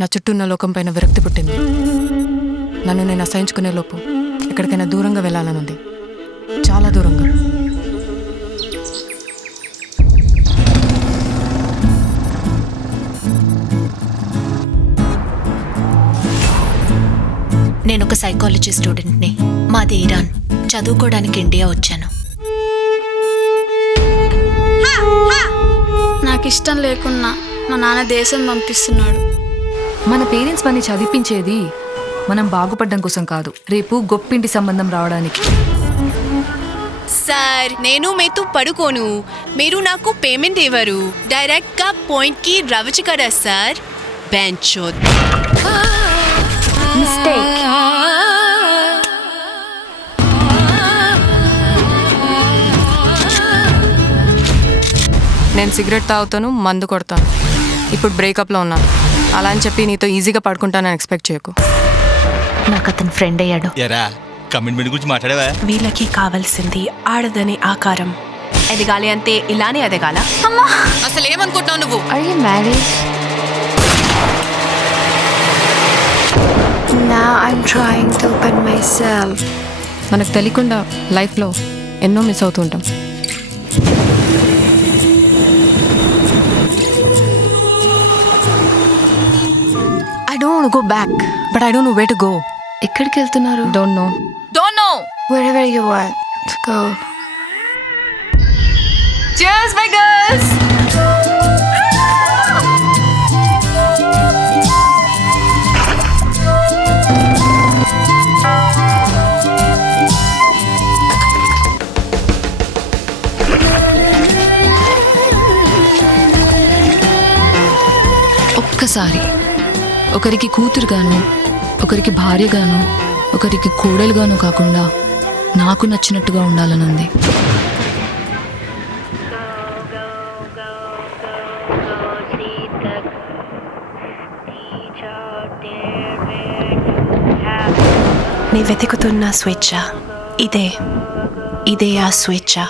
నా చుట్టూ ఉన్న లోకం పైన విరక్తి పుట్టింది. నన్ను నేను అసహించుకునే లోపు ఎక్కడికైనా దూరంగా వెళ్ళాలనుంది, చాలా దూరంగా. నేను ఒక సైకాలజీ స్టూడెంట్ని. మాది ఇరాన్. చదువుకోవడానికి ఇండియా వచ్చాను. నాకు ఇష్టం లేకున్నా మా నాన్న దేశం పంపిస్తున్నాడు. మన పేరెంట్స్ మనని చదివించేది మనం బాగుపడడం కోసం కాదు, రేపు గొప్పింటి సంబంధం రావడానికి. సార్, నేను మీతో పడుకోను. మీరు నాకు పేమెంట్ ఇవ్వరు. డైరెక్ట్ గా పాయింట్ కి రవచ్చు కదా సార్. బెంచోద్ నేను సిగరెట్ తాగుతాను, మందు కొడతాను. ఇప్పుడు బ్రేకప్లో ఉన్నాను. అలా అని చెప్పి నీతో ఈజీగా పడుకుంటానని ఎక్స్పెక్ట్ చేయకు. నాకు అతను ఫ్రెండ్ అయ్యాడు. ఎరా కమిట్మెంట్ గురించి మాట్లాడావా? వీళ్ళకి కావాల్సింది ఆడదని ఆకారం. ఎదగాలి అంటే ఇలానే ఎదగాల. అసలు ఏమనుకుంటున్నావు నువ్వు? Are you married? Now I'm trying to open myself. మనకు తెలియకుండా లైఫ్లో ఎన్నో మిస్ అవుతూ ఉంటాం. I don't want to go back. But I don't know where to go. ఎక్కడికి వెళ్తున్నారు? Don't know. Wherever you want to go. Cheers my girls. ఒక్కసారి ఒకరికి కూతురుగాను, ఒకరికి భార్యగాను, ఒకరికి కోడలుగాను కాకుండా నాకు నచ్చినట్టుగా ఉండాలనుంది. నీ వెతుకుతున్న స్వేచ్ఛ ఇదే, ఇదే ఆ స్వేచ్ఛ.